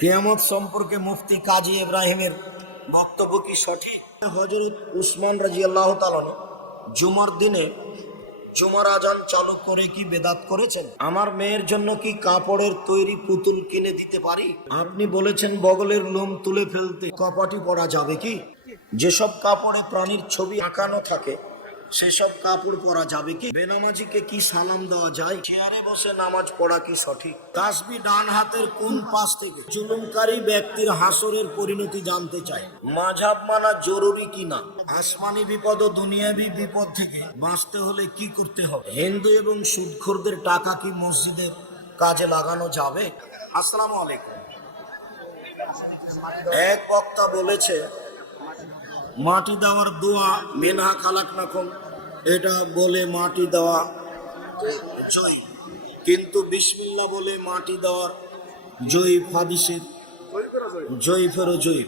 কিয়ামত সম্পর্কে মুফতি কাজী ইব্রাহিমের বক্তব্য কি সঠিক? হযরত উসমান রাদিয়াল্লাহু তাআলা জুমার দিনে জুমার আজান চালু করে কি বেদাত করেছেন? আমার মেয়ের জন্য কি কাপড়ের তৈরি পুতুল কিনে দিতে পারি? আপনি বলেছেন বগলের লোম তুলে ফেলতে কপাটি পরা যাবে কি? যেসব কাপড়ে প্রাণীর ছবি আঁকানো থাকে সেসব কাপড় পরা যাবে কি? বেনামাজিকে কি সালাম দেওয়া যায়? চেয়ারে বসে নামাজ পড়া কি সঠিক? তাসবিহ ডান হাতের কোন পাশ থেকে? জুলুমকারী ব্যক্তির হাসরের পরিণতি জানতে চাই। মাযহাব মানা জরুরি কিনা? আসমানি বিপদ ও দুনিয়াবি বিপদ থেকে বাঁচতে হলে কি করতে হবে? হিন্দু এবং সুদখোরদের টাকা কি মসজিদের কাজে লাগানো যাবে? আসসালামু আলাইকুম। এক বক্তা বলেছে মাটি দেওয়ার দোয়া মিনহা খালাকনাকুম, এটা বলে মাটি দেওয়া জয়ী, কিন্তু বিসমিল্লাহ বলে মাটি দেওয়ার জয়ী হাদিসের জয়ীফেরও জয়ী।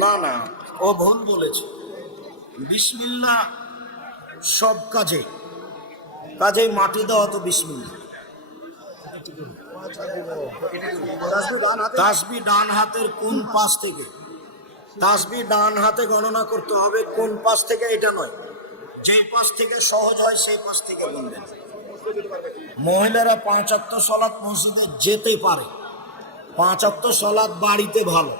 না না, ও ভুল বলেছে। বিসমিল্লাহ সব কাজে, কাজেই মাটি দেওয়া তো বিসমিল্লাহ। তাসবিহ ডান হাতের কোন পাশ থেকে? তাসবিহ ডান হাতে গণনা করতে হবে, কোন পাশ থেকে এটা নয়, যেই পাশ থেকে সহজ হয় সেই পাশ থেকে বলবেন। মহিলারা 5 ওয়াক্ত সালাত মসজিদে যেতে পারে, 5 ওয়াক্ত সালাত বাড়িতে ভালো,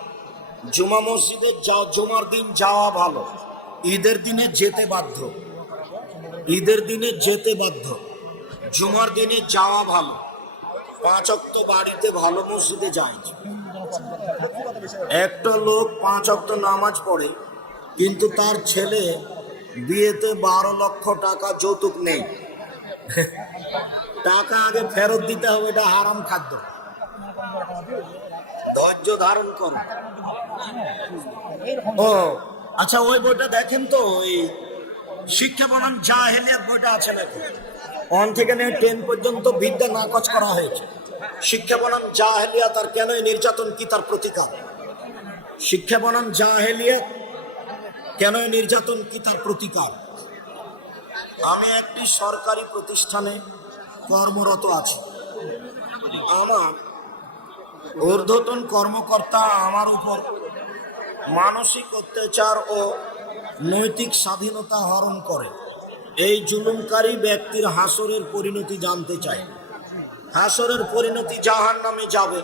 জুমা মসজিদে জুমার দিন যাওয়া ভালো, ঈদের দিনে যেতে বাধ্য, ঈদের দিনে যেতে বাধ্য, জুমার দিনে যাওয়া ভালো, 5 ওয়াক্ত বাড়িতে ভালো, মসজিদে যায়। একটা লোক 5 ওয়াক্ত নামাজ পড়ে কিন্তু তার ছেলে বিয়েতে 12 লক্ষ টাকা যৌতুক নেই, টাকা আগে ফেরত দিতে হবে, এটা হারাম খাদ্য। ধৈর্য ধারণ করো। ও আচ্ছা, ওই বইটা দেখেন তো, ওই শিক্ষা বনাম জাহেলিয়াত বইটা আছে নাকি? 1 থেকে 10 পর্যন্ত বিদ্যা নাকচ করা হয়েছে। শিক্ষা বনাম জাহেলিয়াত আর কেন নির্যাতন কি তার প্রতিকার? শিক্ষা বনাম জাহেলিয়াত কেন নির্যাতন কি তার প্রতিকার? আমি একটি সরকারি প্রতিষ্ঠানে কর্মরত আছি। আমার ঊর্ধ্বতন কর্মকর্তা আমার উপর মানসিক অত্যাচার ও নৈতিক স্বাধীনতা হরণ করে। এই জুলুমকারী ব্যক্তির হাসরের পরিণতি জানতে চাই। হাসরের পরিণতি জাহান্নামে যাবে।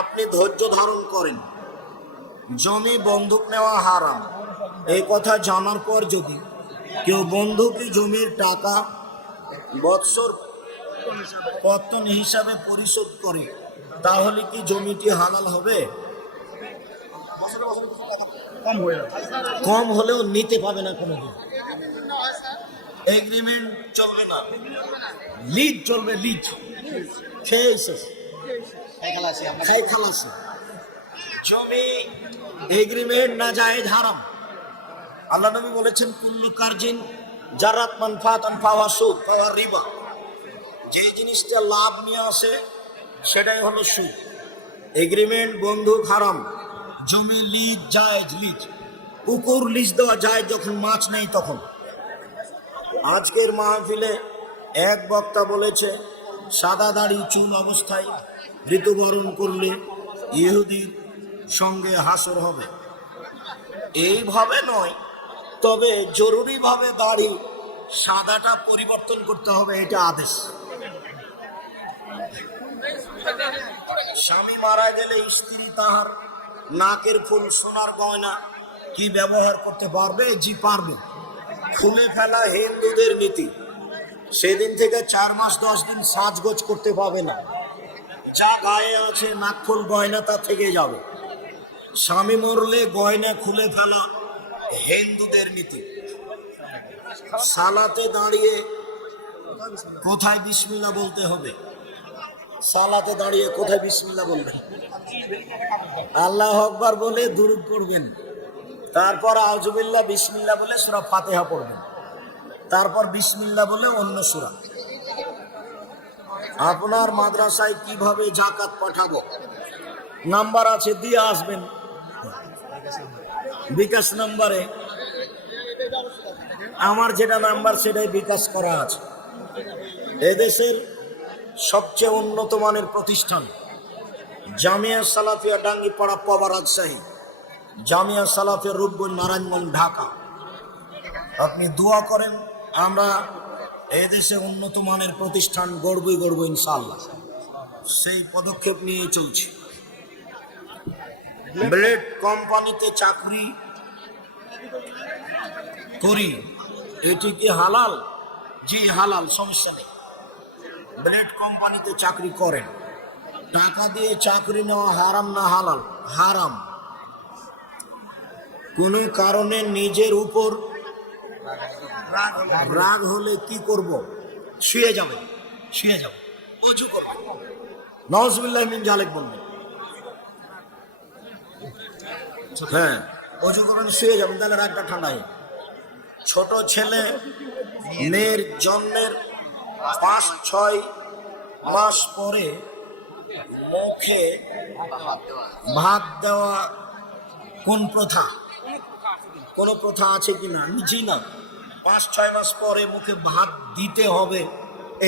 আপনি ধৈর্য ধারণ করেন। জমি বন্ধক নেওয়া হারাম, এই কথা জানার পর যদি কেউ বন্ধকি জমির টাকা বৎসর পত্তন হিসাবে পরিশোধ করে তাহলে কি জমিটি হালাল হবে? কম হলেও নিতে পাবে না কোনোদিন। এগ্রিমেন্ট চলবে না, লিজ চলবে, লিজ খাই খালাসি। জমি এগ্রিমেন্ট না জায়েজ হারাম। আল্লাহ নবী বলেছেন কুল্লু কারজিন জারাত মানফাতান ফাওয়া সুদ ফাওয়া রিবা, যে জিনিসটা লাভ নিয়ে আসে সেটাই হলো সুদ। এগ্রিমেন্ট বন্ধুক হারাম, জমি লিজ জায়েজ, লিজ পুকুর লিজ দেওয়া যায় যখন মাছ নেই তখন। আজকের মাহফিলে এক বক্তা বলেছে সাদা দাড়ি চুল অবস্থায় মৃত্যুবরণ করলে ইহুদির সঙ্গে হাসর হবে। এইভাবে নয়, তবে জরুরিভাবে দাড়ি সাদাটা পরিবর্তন করতে হবে, এটা আদেশ। স্বামী মারা গেলে স্ত্রী তাহার নাকের ফুল সোনার গয়না কি ব্যবহার করতে পারবে? জি পারবে। খুলে ফেলা হিন্দুদের নীতি। সেদিন থেকে 4 মাস 10 দিন সাজগোজ করতে পাবে না। যা গায়ে আছে নাকফুল গয়না তা থেকে যাবে। স্বামী মরলে গয়না খুলে ফেলা হিন্দুদের নীতি। সালাতে দাঁড়িয়ে কোথায় বিসমিল্লাহ বলতে হবে? সালাতে দাঁড়িয়ে কোথায় বিসমিল্লাহ বলবেন? আল্লাহু আকবার বলে দুরূদ পড়বেন, তারপর আউযুবিল্লাহ বিসমিল্লাহ বলে সূরা ফাতিহা পড়বেন, তারপর বিসমিল্লাহ বলে অন্য সূরা। আপনার মাদ্রাসায় কিভাবে যাকাত পাঠাবো? নাম্বার আছে, দিয়ে আসবেন বিকাশ নাম্বারে। আমার যেটা নাম্বার সেটাই বিকাশ করা আছে। এদেশের সবচেয়ে উন্নত মানের প্রতিষ্ঠান জামিয়া সালাফিয়া ডাঙ্গিপাড়া পাবা রাজশাহী, জামিয়া সালাফিয়া রূপগঞ্জ নারায়ণগঞ্জ ঢাকা। আপনি দোয়া করেন, আমরা এদেশে উন্নত মানের প্রতিষ্ঠান গড়ব ইনশাআল্লাহ। সেই পদক্ষেপ নিয়ে চলছি। ব্লেড কোম্পানিতে চাকরি করি, এটি কি হালাল? জি হালাল, সমস্যা নেই। ব্লেড কোম্পানিতে চাকরি করেন, টাকা দিয়ে চাকরি নেওয়া হারাম না হালাল? হারাম। কোনো কারণে নিজের উপর রাগ হলে কি করব? শুয়ে যাবেন, অজু করবেন, নাউজুবিল্লাহ মিন জালিক বলবেন। হ্যাঁ, অজু করবেন, শুয়ে যাবেন, তাহলে রাগটা ঠান্ডা হয়। ছোট ছেলে মেয়ের জন্মের 5-6 মাস পরে মুখে ভাত দেওয়া কোন প্রথা? কোন প্রথা আছে কিনা? আমি জি না। 5-6 মাস পরে মুখে ভাত দিতে হবে,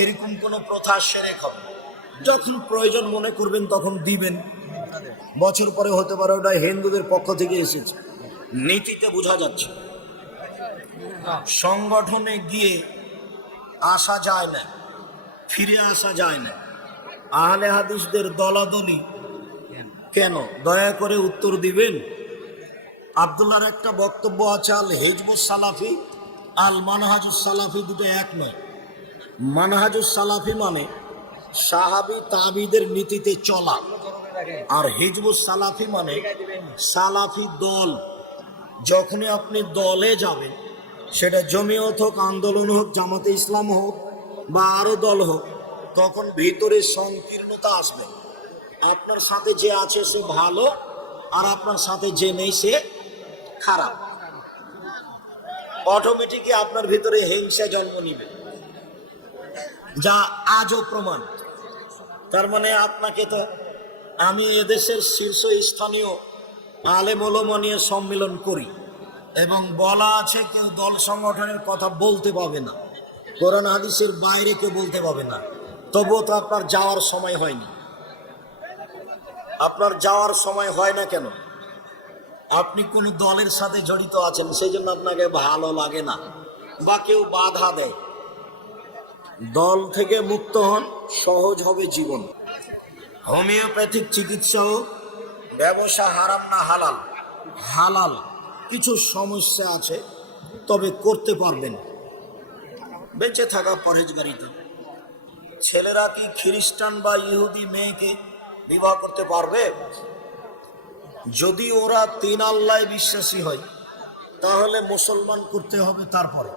এরকম কোন প্রথা শিরক হবে। যখন প্রয়োজন মনে করবেন তখন দিবেন। বছর পরে হতে পারে ওটা হিন্দুদের পক্ষ থেকে এসেছে, নীতিতে বোঝা যাচ্ছে। সংগঠনে গিয়ে আসা যায় না, ফিরে আসা যায় না। আহলে হাদিসদের দলাদলি কেন? দয়া করে উত্তর দিবেন। আব্দুল্লাহর একটা বক্তব্য আছে, আল হিজবুস সালাফি আল মানহাজুস সালাফি, দুটো এক নয়। মানহাজুস সালাফি মানে সাহাবী তাবিদের নীতিতে চলা, আর হিজবুস সালাফি মানে সালাফি দল। যখনই আপনি দলে যাবেন, সেটা জমিয়ত হোক, আন্দোলন হোক, জামাতে ইসলাম হোক বা আরো দল হোক, তখন ভিতরে সংকীর্ণতা আসবে। আপনার সাথে যে আছে সে ভালো, আর আপনার সাথে যে নেই সে খারাপ। অটোমেটিকই আপনার ভিতরে হিংসা জন্ম নিবে, যা আজও প্রমাণ। তার মানে আপনাকে তো, আমি এদেশের শীর্ষ স্থানীয় আলেম ওলামা নিয়ে সম্মেলন করি এবং বলা আছে কেউ দল সংগঠনের কথা বলতে পাবে না, কোরআন হাদিসের বাইরে কেউ বলতে পাবে না। তবুও তো আপনার যাওয়ার সময় হয়নি। আপনার যাওয়ার সময় হয় না কেন? আপনি কোন দলের সাথে জড়িত আছেন, সেই জন্য আপনাকে ভালো লাগে না বা কেউ বাধা দেয়। দল থেকে মুক্ত হন, সহজ হবে জীবন। হোমিওপ্যাথিক চিকিৎসাও ব্যবসা হারাম না হালাল? হালাল। কিছু সমস্যা আছে, তবে করতে পারবেন বেঁচে থাকা পরহেজগারিতে। ছেলেরা কি খ্রিস্টান বা ইহুদি মেয়েকে বিবাহ করতে পারবে? যদি ওরা 3 আল্লাহ বিশ্বাসী হয়, তাহলে মুসলমান করতে হবে। তারপরে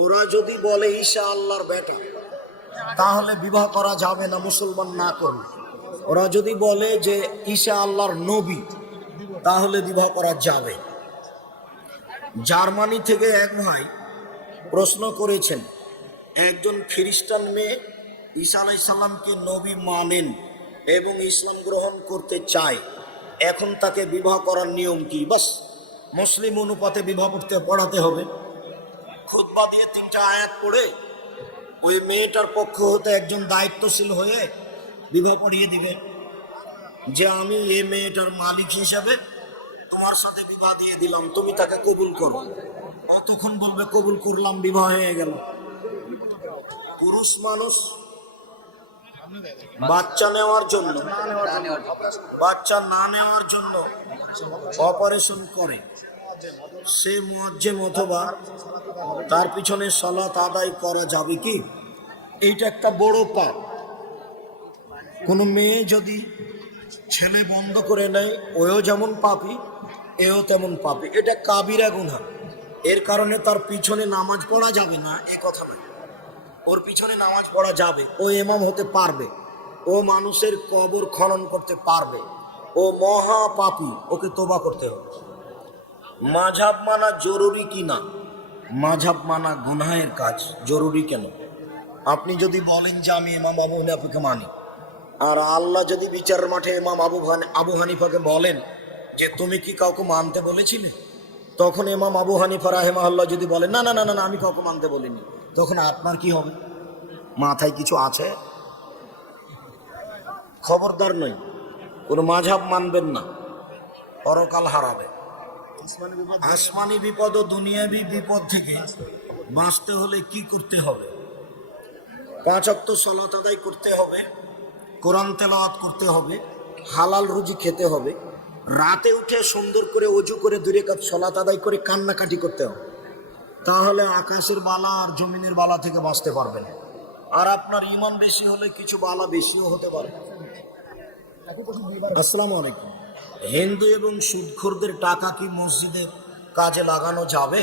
ওরা যদি বলে ঈসা আল্লাহর বেটা, তাহলে বিবাহ করা যাবে না, মুসলমান না করলে। ওরা যদি বলে যে ঈসা আল্লাহর নবী, তাহলে বিবাহ করা যাবে। জার্মানি থেকে এক ভাই প্রশ্ন করেছেন, একজন খ্রিস্টান মেয়ে ঈসা আলাইহিস সালামকে নবী মানেন এবং ইসলাম গ্রহণ করতে চায়, এখন তাকে বিবাহ করার নিয়ম কি? বাস মুসলিম অনুপাতে বিবাহ পড়াতে হবে। খুতবা দিয়ে 3টা আয়াত পড়ে ওই মেয়েটার পক্ষ হতে একজন দায়িত্বশীল হয়ে বিবাহ পড়িয়ে দিবে যে আমি এই মেয়েটার মালিক হিসাবে তোমার সাথে বিবাহ দিয়ে দিলাম, তুমি তাকে কবুল করো। অতক্ষণ বলবে কবুল করলাম, বিবাহ হয়ে গেল। পুরুষ মানুষ বাচ্চা না নেওয়ার জন্য অপারেশন করে, সে মুয়াজ্জিম অথবা তার পিছনে সালাত আদায় করা যাবে কি? এইটা একটা বড় পাপ। কোনো মেয়ে যদি ছেলে বন্ধ করে নেয়, ওও যেমন পাপী, এও তেমন পাপী। এটা কাবিরা গুনাহ। এর কারণে তার পিছনে নামাজ পড়া যাবে না এ কথা নয়। ওর পিছনে নামাজ পড়া যাবে, ও ইমাম হতে পারবে, ও মানুষের কবর খনন করতে পারবে, ও মহা পাপী, ওকে তোবা করতে হবে। মাযহাব মানা জরুরি কি না? মাযহাব মানা গুনাহের কাজ, জরুরি কেন? আপনি যদি বলেন যে আমি ইমাম আবু হানিফাকে মানি, আর আল্লাহ যদি বিচারের মাঠে ইমাম আবু হানিফাকে বলেন যে তুমি কি কাউকে মানতে বলেছিলে, তখন ইমাম আবু হানিফা রাহিমাহুল্লাহ যদি বলেন না না না না আমি কাউকে মানতে বলিনি, তখন আপনার কি হবে? মাথায় কিছু আছে? খবরদার নয়। কোনো মাঝহাব মানবেন না, পরকাল হারাবে। আসমানি বিপদ ও দুনিয়াবি বিপদ থেকে বাঁচতে হলে কি করতে হবে? 5 ওয়াক্ত সালাত আদায় করতে হবে, কোরআন তেলাওয়াত করতে হবে, হালাল রুজি খেতে হবে, রাতে উঠে সুন্দর করে ওযু করে 2 রাকাত সালাত আদায় করে কান্নাকাটি করতে হবে। তাহলে আকাশের বালা আর জমিনের বালা থেকে বাঁচতে পারবেন। আর আপনার ঈমান বেশি হলে কিছু বালা বেশিও হতে পারে। আসসালামু আলাইকুম। হিন্দু এবং সুদখোরদের টাকা কি মসজিদের কাজে লাগানো যাবে?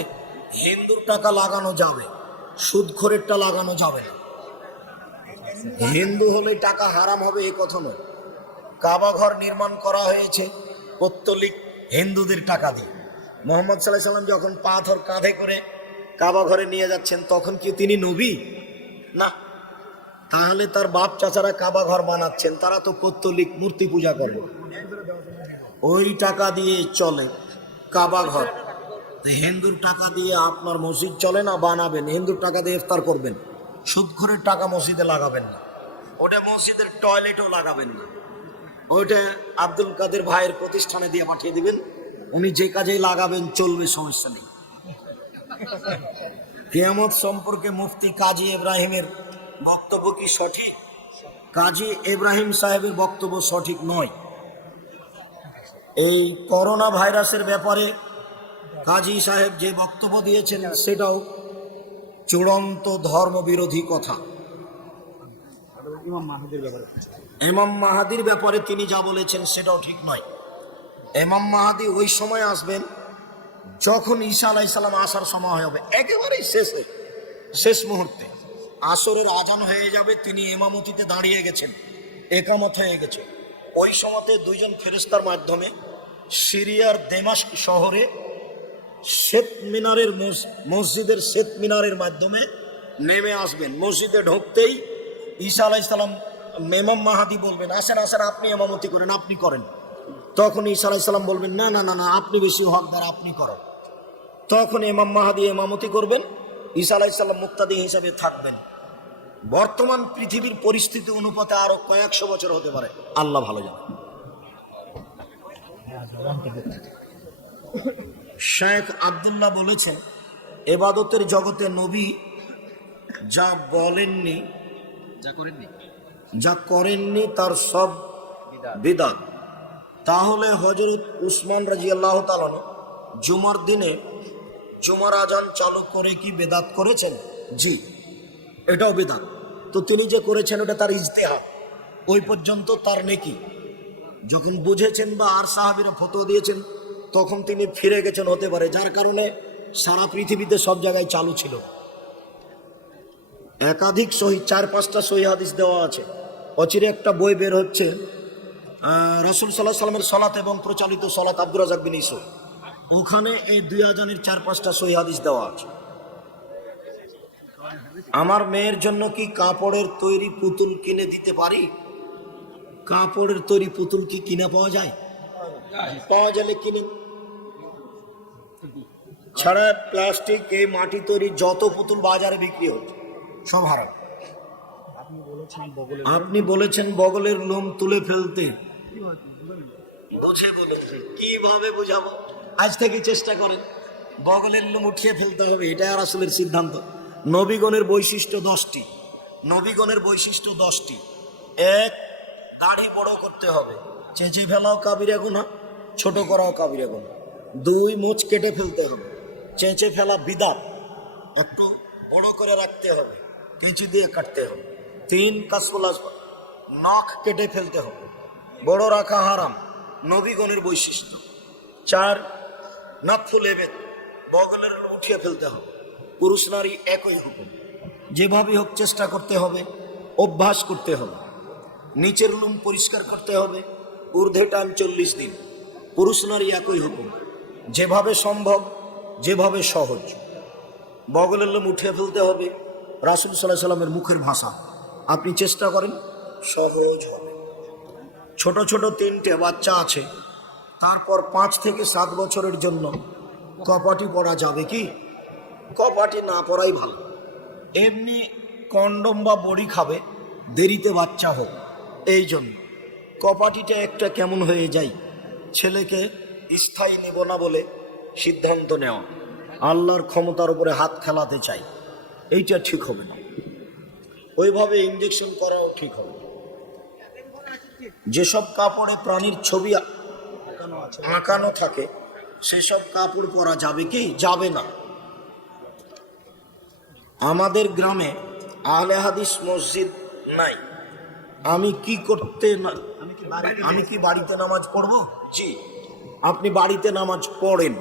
হিন্দুর টাকা লাগানো যাবে, সুদখোরেরটা লাগানো যাবে না। হিন্দু হলে টাকা হারাম হবে এ কথা নয়। কাবা ঘর নির্মাণ করা হয়েছে পৌত্তলিক হিন্দুদের টাকা দিয়ে। মুহাম্মদ সাল্লাল্লাহু আলাইহি সাল্লাম যখন পাথর কাঁধে করে কাবা ঘরে নিয়ে যাচ্ছেন তখন কি তিনি নবী? না। তাহলে তার বাপ চাচারা কাবা ঘর বানাচ্ছেন, তারা তো পৌত্তলিক মূর্তি পূজা করে, ওই টাকা দিয়ে চলে কাবা ঘর। হিন্দুর টাকা দিয়ে আপনার মসজিদ চলে না, বানাবেন হিন্দুর টাকা দিয়ে ইফতার করবেন, সুদখোরের টাকা মসজিদে লাগাবেন না, ওটা মসজিদের টয়লেটও লাগাবেন না, ওইটা আব্দুল কাদের ভাইয়ের প্রতিষ্ঠানে দিয়ে পাঠিয়ে দিবেন, উনি যে কাজেই লাগাবেন চলবে, সমস্যা নেই। কিয়ামত সম্পর্কে মুফতি কাজী ইব্রাহিমের বক্তব্য কি সঠিক? কাজী ইব্রাহিম সাহেবের বক্তব্য সঠিক নয়। এই করোনা ভাইরাসের ব্যাপারে কাজী সাহেব যে বক্তব্য দিয়েছেন সেটাও চূড়ান্ত ধর্মবিরোধী কথা। ইমাম মাহাদির ব্যাপারে তিনি যা বলেছেন সেটাও ঠিক নয়। ইমাম মাহাদি ওই সময় আসবেন যখন ঈসা আলাইহিস সালাম আসার সময় হবে, একেবারেই শেষ মুহূর্তে আসরের আজান হয়ে যাবে, তিনি ইমামতিতে দাঁড়িয়ে গেছেন, একামত হয়ে গেছে। ওই সময়তে 2 জন ফেরেশতার মাধ্যমে সিরিয়ার দেমাস্ক শহরে শ্বেত মিনারের মসজিদের শ্বেত মিনারের মাধ্যমে নেমে আসবেন। মসজিদে ঢুকতেই ঈসা আলাইহিস সালাম ইমাম মাহাদি বলবেন, আসেন আসেন আপনি ইমামতি করেন, আপনি করেন। তখন ঈসা আলাইহিস সালাম বলবেন, না না না না, আপনি বেশি হকদার, আপনি করেন। তখন ইমাম মাহাদি ইমামতি করবেন, ঈসা আলাইহিস সালাম মুক্তাদি হিসাবে থাকবেন। বর্তমান পৃথিবীর পরিস্থিতি অনুপাতে আরো কয়েকশো বছর হতে পারে, আল্লাহ ভালো জানে। শেখ আব্দুল্লাহ বলেছেন, ইবাদতের জগতে নবী যা বলেননি, যা করেননি তার সব বিদআত। তাহলে হযরত উসমান রাদিয়াল্লাহু তাআলা জুমার দিনে জুমার আজান চালু করে কি বেদাত করেছেন? জি, এটাও বেদাত। তো তিনি যে করেছেন ওটা তার ইজতিহাদ, ওই পর্যন্ত তার নেকি। যখন বুঝেছেন বা আর সাহাবীরা ফতোয়া দিয়েছেন তখন তিনি ফিরে গেছেন হতে পারে, যার কারণে সারা পৃথিবীতে সব জায়গায় চালু ছিল। একাধিক সহি 4-5টা সহি হাদিস দেওয়া আছে। অচিরে একটা বই বের হচ্ছে রাসূল সাল্লাল্লাহু আলাইহি সাল্লামের সালাত এবং প্রচলিত সালাত, আব্দুর রাজ্জাক বিন ইউসুফ, ওখানে এই 2 আজানের 4-5টা সহি হাদিস দেওয়া আছে। আমার মেয়ের জন্য কি কাপড়ের তৈরি পুতুল কিনে দিতে পারি? কাপড়ের তৈরি পুতুল কি কিনা পাওয়া যায়? পাওয়া গেলে কিনুন, ছাড়া প্লাস্টিক এই মাটি তৈরি যত পুতুল বাজারে বিক্রি হচ্ছে সব হারাম। আপনি বলেছেন বগলের লোম তুলে ফেলতে, বুঝে বলুন কিভাবে বুঝাবো? আজ থেকে চেষ্টা করেন, বগলের লোম উঠিয়ে ফেলতে হবে, এটা রাসূলের সিদ্ধান্ত। নবীগণের বৈশিষ্ট্য 10টি, নবীগণের বৈশিষ্ট্য 10টি। 1, দাড়ি বড় করতে হবে, চেঁচি ফেলাও কাবিরা গুনাহ, ছোট করাও কাবিরা গুনাহ। 2, মুছ কেটে ফেলতে হবে, চেঁচে ফেলা বিদআত, একটু বড় করে রাখতে হবে, কেঁচি দিয়ে কাটতে হবে। 3, কাসফুল আসফার, নখ কেটে ফেলতে হবে, বড় রাখা হারাম, নবীগণের বৈশিষ্ট্য। 4, নাতফুল এবেদ, বগলের উঠিয়ে ফেলতে হবে। পুরুষ নারী একই হুকুম, যেভাবে হোক চেষ্টা করতে হবে, অভ্যাস করতে হবে। নিচের লোম পরিষ্কার করতে হবে, ঊর্ধ্বে টান 40 দিন। পুরুষ নারী একই হুকুম, যেভাবে সম্ভব, যেভাবে সহজ। বগলের লোম উঠিয়ে ফেলতে হবে, রাসূল সাল্লাল্লাহু আলাইহি সাল্লামের মুখের ভাষা, আপনি চেষ্টা করেন, সহজ হবে। ছোট ছোট 3টে বাচ্চা আছে, তারপর 5 থেকে 7 বছরের জন্য কপাটি পরা যাবে কি? কপাটি না পরাই ভালো। এমনি কন্ডম বা বড়ি খাবে, দেরিতে বাচ্চা হোক, এই জন্য কপাটিটা একটা কেমন হয়ে যায়, ছেলেকে স্থায়ী নিব না বলে সিদ্ধান্ত নেওয়া, আল্লাহর ক্ষমতার উপরে হাত খেলাতে চাই, এইটা ঠিক হবে না। ওইভাবে ইঞ্জেকশন করাও ঠিক হবে না। যেসব কাপড়ে প্রাণীর ছবি আঁকানো থাকে সেসব কাপড় পরা যাবে কি? যাবে না। আমাদের গ্রামে আহলে হাদিস মসজিদ নাই। আমি কি করতে আমি কি বাড়িতে নামাজ পড়বো? জি, আপনি বাড়িতে নামাজ পড়েন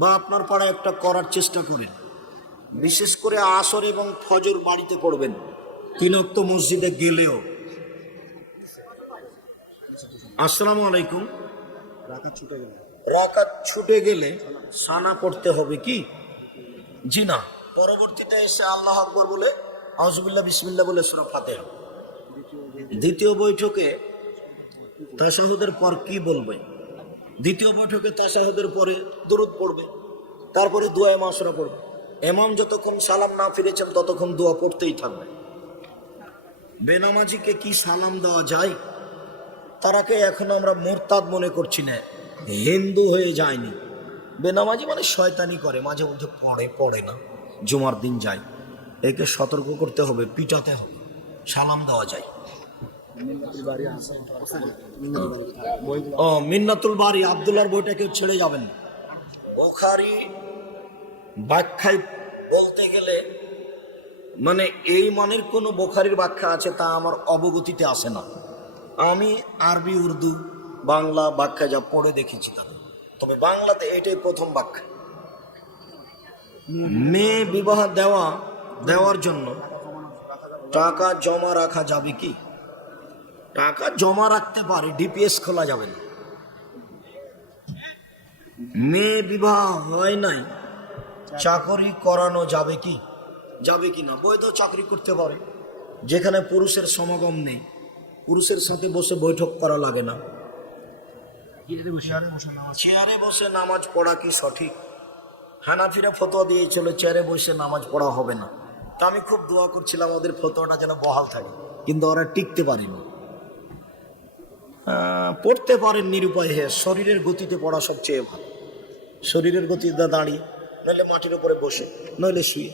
বা আপনার পাড়ায় একটা করার চেষ্টা করেন। বিশেষ করে আসর এবং ফজর বাড়িতে পড়বেন, 3 ওয়াক্ত মসজিদে গেলেও। আসসালামু আলাইকুম। রাকাত ছুটে গেলে সানা পড়তে হবে কি? জি না। পরবর্তীতে এসে আল্লাহ আকবর বলে আউযুবিল্লাহ বিসমিল্লাহ বলে সূরা ফাতিহা। দ্বিতীয় বৈঠকে তাশাহুদের পর কি বলবে? দ্বিতীয় বৈঠকে তাশাহুদের পরে দুরূদ পড়বে, তারপরে দোয়া মাসুরা পড়বে। ইমাম যতক্ষণ সালাম না ফিরেছেন ততক্ষণ দোয়া পড়তেই থাকবে। বেনামাজিকে কি সালাম দেওয়া যায়? তারাকে এখন আমরা মুরতাদ মনে করছি না, হিন্দু হয়ে যায়নি। বেনামাজি মানে শয়তানি করে, মাঝে মধ্যে পড়ে না, জুমার দিন যায়। একে সতর্ক করতে হবে, পিটাতে হবে। সালাম দেওয়া যায়। মিন্নাতুল বারি আব্দুল্লাহর বইটা কেউ ছেড়ে যাবেন না। বুখারী ব্যাখ্যায় বলতে গেলে মানে এই মানের কোনো বুখারীর ব্যাখ্যা আছে তা আমার অবগতিতে আসে না। আমি আরবি, উর্দু, বাংলা ব্যাখ্যা যা পড়ে দেখেছি তাদের, তবে বাংলাতে এটাই প্রথম ব্যাখ্যা। মেয়ে বিবাহ দেওয়ার জন্য টাকা জমা রাখা যাবে কি? টাকা জমা রাখতে পারে, ডিপিএস খোলা যাবে না। মেয়ে বিবাহ হয় নাই, চাকরি করানো যাবে কি? যাবে কি না? বৈধ চাকরি করতে পারে, যেখানে পুরুষের সমাগম নেই, পুরুষের সাথে বসে বৈঠক করা লাগে না। চেয়ারে বসে নামাজ পড়া কি সঠিক? হানাফিরা ফতোয়া দিয়েছিল চেয়ারে বসে নামাজ পড়া হবে না। তা আমি খুব দোয়া করছিলাম ওদের ফতোয়াটা যেন বহাল থাকে, কিন্তু ওরা টিকতে পারেনি। পড়তে পারেন নিরুপায় হয়ে, শরীরের গতিতে পড়া সবচেয়ে ভালো। শরীরের গতিতে দাঁড়িয়ে, নইলে মাটির উপরে বসে, নইলে শুয়ে,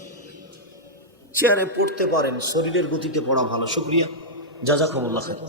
চেয়ারে পড়তে পারেন, শরীরের গতিতে পড়া ভালো। শুকরিয়া, জাযাকুমুল্লাহ খাইর।